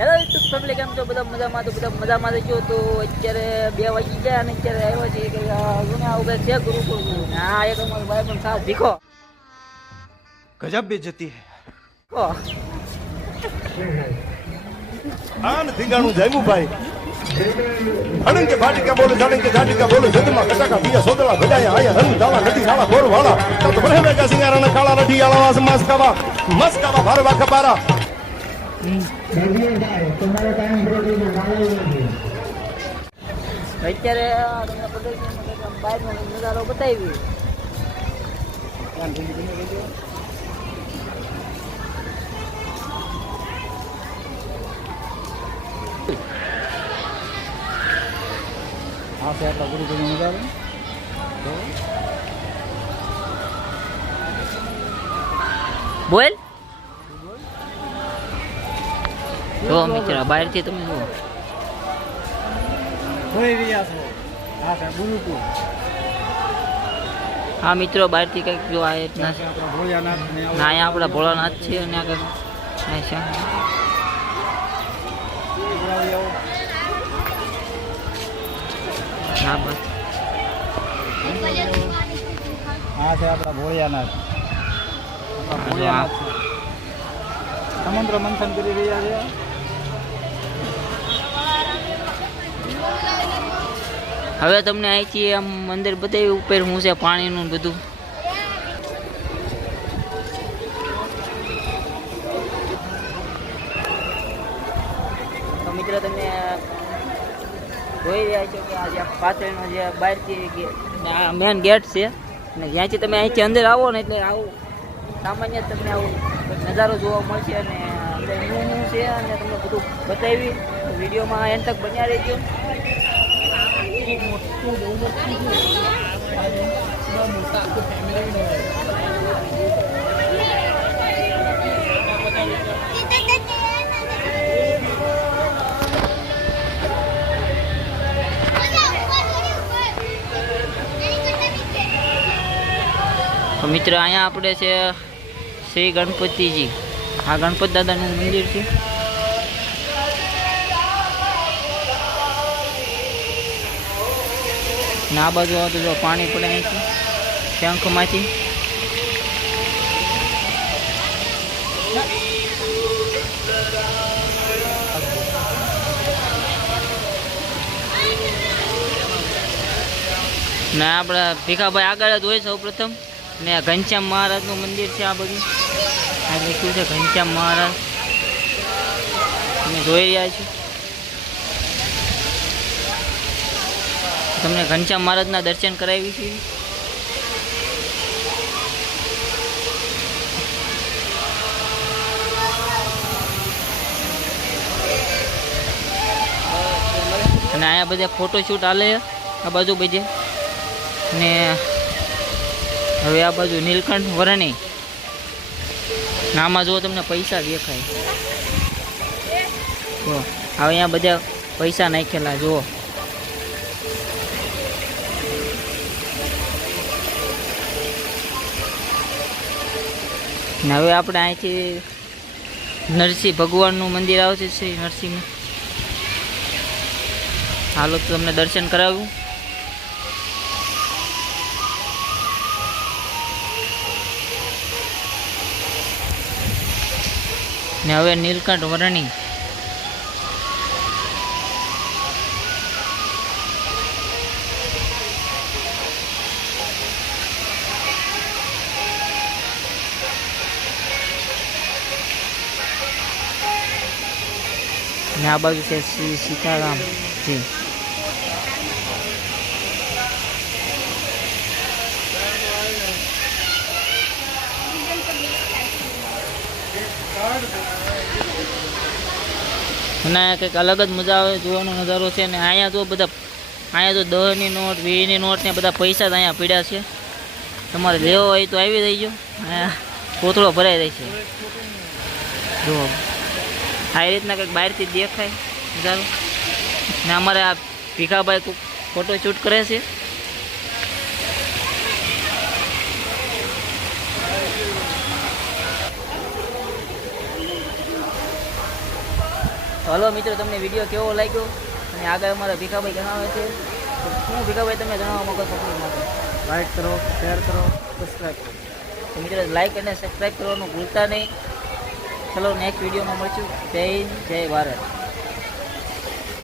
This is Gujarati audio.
હેલો યુટ્યુબ ફેમિલી, કેમ છો? બધા મજામાં? તો બધા મજામાં રહેજો. તો અત્યારે 2 વાગી ગયા અને અત્યારે આવ્યો છે કે ગુના ઉભે છે ગુરુકુળ. હા, એક અમારો ભાઈ પણ ખાસ ભીખો ગજબ બેજતી ઓ આન ધીંગાણું જામ્યું ભાઈ. અણંકે ભાટિકા બોલે જાણંકે જાટિકા બોલે જગમાં કટાકા બીજા સોદલા ભજાયા આયા રંગ દાલા નદી નાળા ગોર વાળા તો બરહમે કા સિંગારાના કાળા રઠી આળા વાસ મસ્કાવા ભારવા ખપારા. અત્યારે તમને બહારનો નજારો બતાવી. હા છે આપણા ગુરુકુળનો નજારો. બોલ જો મિત્ર, બહારથી તમે જુઓ જોઈ રહ્યા છો. હા સાહેબ, ગુરુકુળ. હા મિત્રો, બહારથી કંઈક જો આ રીતના છે. આપણા ભોળિયાનાથ ને ના, અહીંયા આપણા ભોળાનાથ છે અને આગળ આ છે. હા બસ હા છે આપણા ભોળિયાનાથ. આપણા ભોળિયાનાથ છે. સમુદ્ર મંથન કરી રહ્યા છે. હવે તમને અહીંથી આમ મંદિર બતાવ્યું ઉપર શું છે, પાણીનું ને બધું. તો મિત્રો, તમે જોઈ રહ્યા છો કે આ જે પાછળનો જે બહારથી મેન ગેટ છે અને જ્યાંથી તમે અહીંથી અંદર આવો ને એટલે આવું સામાન્ય તમને આવું નજારો જોવા મળશે અને અંદર શું છે અને તમને બધું બતાવી. વિડીયોમાં એન્ડ તક બન્યા રહેજો. તો મિત્ર, અહીંયા આપણે છે શ્રી ગણપતિજી. આ ગણપતિ દાદાનું મંદિર છે. ને આ બાજુ આવતું જો પાણી પડે અહીંથી શંખમાંથી. ને આપણા ભીખાભાઈ આગળ જ હોય સૌ પ્રથમ. ને ઘનશ્યામ મહારાજનું મંદિર છે આ બધું. આ લખ્યું છે ઘનશ્યામ મહારાજ, તમે જોઈ રહ્યા છો. તમને ઘનશ્યામ મહારાજના દર્શન કરાવી છે. અને અહીંયા બધા ફોટોશૂટ હાલે આ બાજુ બધે. ને હવે આ બાજુ નીલકંઠ વરણી. આમાં જુઓ તમને પૈસા દેખાય. જો હવે અહીંયા બધા પૈસા નાખેલા જુઓ. ને હવે આપણે અહીંથી નરસિંહ ભગવાનનું મંદિર આવે છે, શ્રી નરસિંહ. હાલો તો તમને દર્શન કરાવ્યું. ને હવે નીલકંઠ વરણી. ને આ બાજુ છે શ્રી સીતારામજી. અને કંઈક અલગ જ મજા આવે જોવાનો નજારો છે. ને અહીંયા તો બધા, અહીંયા તો 10ની નોટ, 20ની નોટ ને બધા પૈસા જ અહીંયા પીડ્યા છે. તમારે લેવો હોય તો આવી રહીજો. અહીંયા કોથળો ભરાઈ રહી છે. જો આ રીતના કંઈક બહારથી દેખાય નજારો. ને અમારે આ ભીખાભાઈ ફોટોશૂટ કરે છે. તો હલો મિત્રો, તમને વિડીયો કેવો લાગ્યો અને આગળ અમારા ભીખાભાઈ જણાવે છે તો શું ભીખાભાઈ તમે જણાવવા માંગો છો પબ્લિક માટે? લાઈક કરો, શેર કરો, સબસ્ક્રાઈબ કરો. તો મિત્રો લાઈક અને સબસ્ક્રાઈબ કરવાનું ભૂલતા નહીં. ચલો નેક્સ્ટ વિડીયોમાં મળશું. જય હિન્દ, જય ભારત.